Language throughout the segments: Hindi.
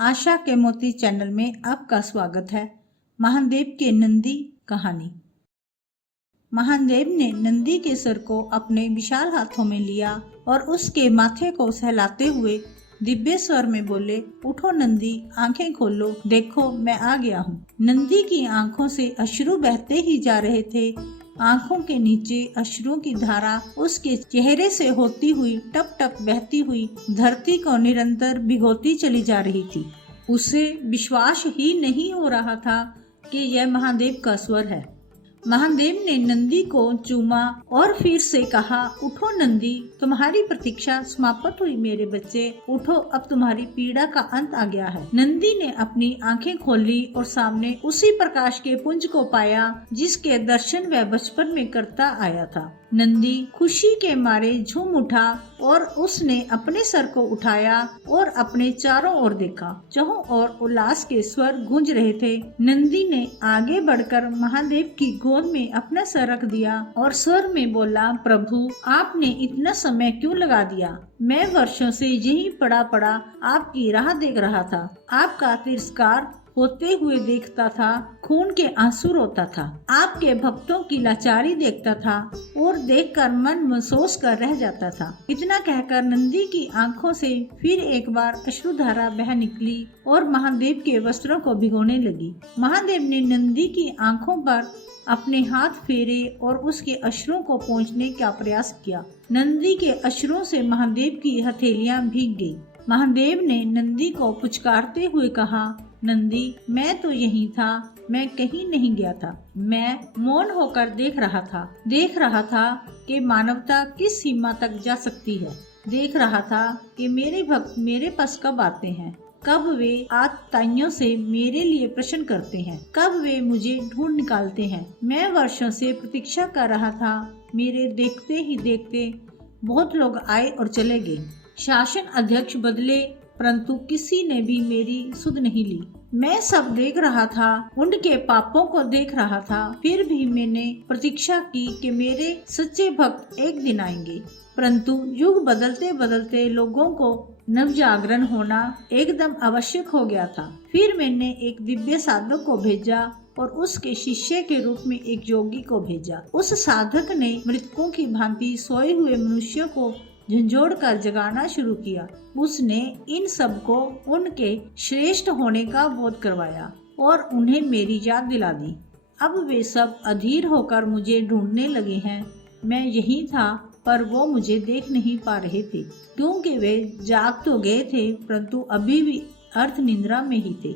आशा के मोती चैनल में आपका स्वागत है। महादेव के नंदी कहानी। महादेव ने नंदी के सिर को अपने विशाल हाथों में लिया और उसके माथे को सहलाते हुए दिव्य स्वर में बोले, उठो नंदी, आंखें खोलो, देखो मैं आ गया हूँ। नंदी की आंखों से अश्रु बहते ही जा रहे थे। आंखों के नीचे अश्रुओं की धारा उसके चेहरे से होती हुई टप टप बहती हुई धरती को निरंतर भिगोती चली जा रही थी। उसे विश्वास ही नहीं हो रहा था कि यह महादेव का स्वर है। महादेव ने नंदी को चूमा और फिर से कहा, उठो नंदी, तुम्हारी प्रतीक्षा समाप्त हुई मेरे बच्चे, उठो, अब तुम्हारी पीड़ा का अंत आ गया है। नंदी ने अपनी आंखें खोली और सामने उसी प्रकाश के पुंज को पाया जिसके दर्शन वह बचपन में करता आया था। नंदी खुशी के मारे झूम उठा और उसने अपने सर को उठाया और अपने चारों ओर देखा। चारों ओर उल्लास के स्वर गूंज रहे थे। नंदी ने आगे बढ़कर महादेव की गोद में अपना सर रख दिया और स्वर में बोला, प्रभु, आपने इतना समय क्यों लगा दिया? मैं वर्षों से यहीं पड़ा पड़ा आपकी राह देख रहा था, आपका तिरस्कार होते हुए देखता था, खून के आंसू रोता था, आपके भक्तों की लाचारी देखता था और देखकर मन महसूस कर रह जाता था। इतना कहकर नंदी की आंखों से फिर एक बार अश्रुधारा बह निकली और महादेव के वस्त्रों को भिगोने लगी। महादेव ने नंदी की आंखों पर अपने हाथ फेरे और उसके अश्रुओं को पोंछने का प्रयास किया। नंदी के अश्रुओं से महादेव की हथेलियां भीग गई। महादेव ने नंदी को पुचकारते हुए कहा, नंदी, मैं तो यहीं था, मैं कहीं नहीं गया था। मैं मौन होकर देख रहा था कि मानवता किस सीमा तक जा सकती है। देख रहा था कि मेरे भक्त मेरे पास कब आते हैं, कब वे आतताइयों से मेरे लिए प्रश्न करते हैं, कब वे मुझे ढूंढ निकालते हैं। मैं वर्षों से प्रतीक्षा कर रहा था। मेरे देखते ही देखते बहुत लोग आए और चले गए। शासन अध्यक्ष बदले, परंतु किसी ने भी मेरी सुध नहीं ली। मैं सब देख रहा था, उनके पापों को देख रहा था। फिर भी मैंने प्रतीक्षा की कि मेरे सच्चे भक्त एक दिन आएंगे। परंतु युग बदलते बदलते लोगों को नवजागरण होना एकदम आवश्यक हो गया था। फिर मैंने एक दिव्य साधक को भेजा और उसके शिष्य के रूप में एक योगी को भेजा। उस साधक ने मृतकों की भांति सोए हुए मनुष्यों को झंझोड़ कर जगाना शुरू किया। उसने इन सबको उनके श्रेष्ठ होने का बोध करवाया और उन्हें मेरी याद दिला दी। अब वे सब अधीर होकर मुझे ढूंढने लगे हैं। मैं यहीं था, पर वो मुझे देख नहीं पा रहे थे, क्योंकि वे जाग तो गए थे, परंतु अभी भी अर्ध निद्रा में ही थे।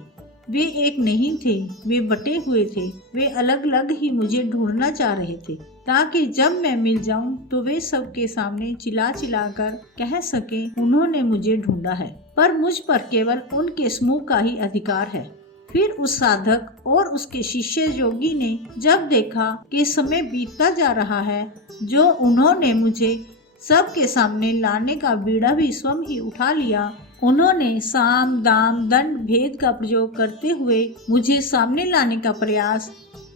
वे एक नहीं थे, वे बटे हुए थे। वे अलग अलग ही मुझे ढूंढना चाह रहे थे, ताकि जब मैं मिल जाऊं तो वे सबके सामने चिल्ला चिल्ला कर कह सके, उन्होंने मुझे ढूंढा है। पर मुझ पर केवल उनके समूह का ही अधिकार है। फिर उस साधक और उसके शिष्य योगी ने जब देखा कि समय बीतता जा रहा है, जो उन्होंने मुझे सबके सामने लाने का बीड़ा भी स्वयं ही उठा लिया, उन्होंने साम दाम दंड भेद का प्रयोग करते हुए मुझे सामने लाने का प्रयास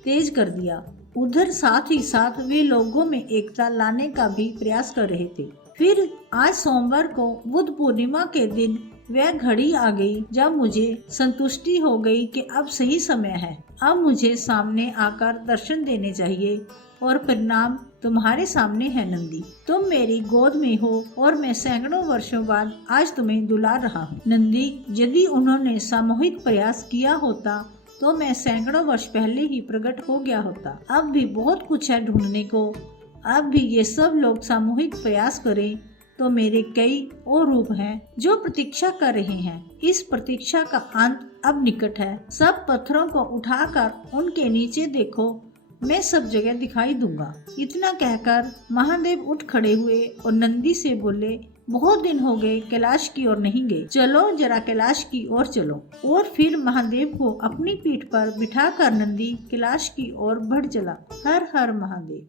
तेज कर दिया। उधर साथ ही साथ वे लोगों में एकता लाने का भी प्रयास कर रहे थे। फिर आज सोमवार को बुद्ध पूर्णिमा के दिन वह घड़ी आ गई जब मुझे संतुष्टि हो गई कि अब सही समय है। अब मुझे सामने आकर दर्शन देने चाहिए और परिणाम तुम्हारे सामने है नंदी। तुम मेरी गोद में हो और मैं सैकड़ों वर्षों बाद आज तुम्हें दुलार रहा हूँ। नंदी, यदि उन्होंने सामूहिक प्रयास किया होता तो मैं सैकड़ों वर्ष पहले ही प्रकट हो गया होता। अब भी बहुत कुछ है ढूंढने को। अब भी ये सब लोग सामूहिक प्रयास करें तो मेरे कई और रूप हैं जो प्रतीक्षा कर रहे हैं। इस प्रतीक्षा का अंत अब निकट है। सब पत्थरों को उठाकर उनके नीचे देखो, मैं सब जगह दिखाई दूंगा। इतना कहकर महादेव उठ खड़े हुए और नंदी से बोले, बहुत दिन हो गए कैलाश की ओर नहीं गए, चलो जरा कैलाश की ओर चलो। और फिर महादेव को अपनी पीठ पर बिठाकर नंदी कैलाश की ओर बढ़ चला। हर हर महादेव।